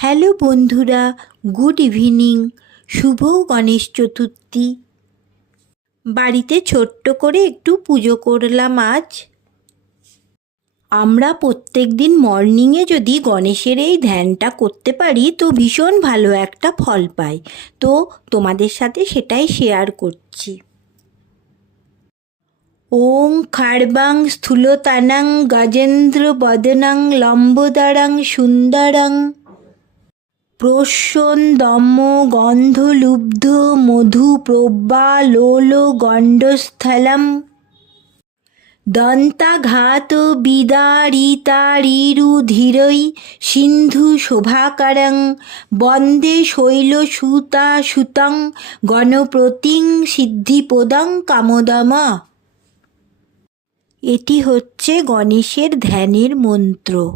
Hello বন্ধুরা, good evening. শুভ গণেশ চতুর্থী। বাড়িতে ছোট্ট করে একটু পুজো করলাম আজ। আমরা প্রত্যেক দিন মর্নিংয়ে যদি গণেশের এই ধ্যানটা করতে পারি তো ভীষণ ভালো একটা ফল পাই। তো তোমাদের সাথে সেটাই শেয়ার করছি। ওং খাড়বাং স্থূলতানাং গজেন্দ্র বদনাং লম্বোদরাং সুন্দরং প্রস্যন্দম গন্ধলুব্ধ মধু প্রবালোল গণ্ডস্থলম দন্তাঘাত বিদারিতারিরুধিরৈ সিন্ধু শোভাকরং বন্দে শৈলসুতাসুতং গণপ্রতিং সিদ্ধিপদং কামদম। এটি হচ্ছে গণেশের ধ্যানের মন্ত্র।